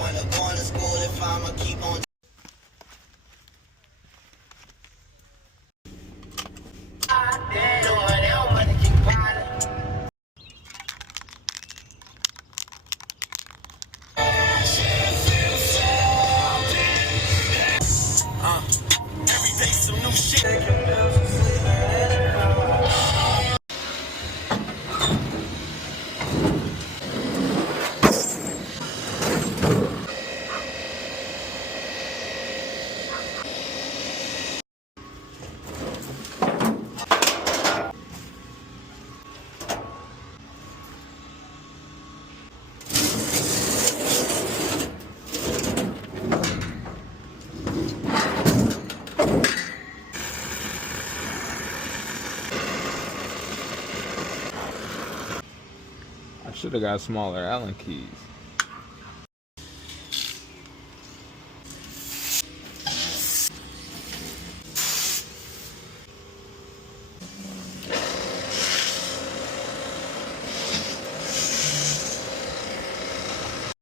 wanna go to school if I'ma keep on. Every day some new shit. I should have got smaller Allen keys.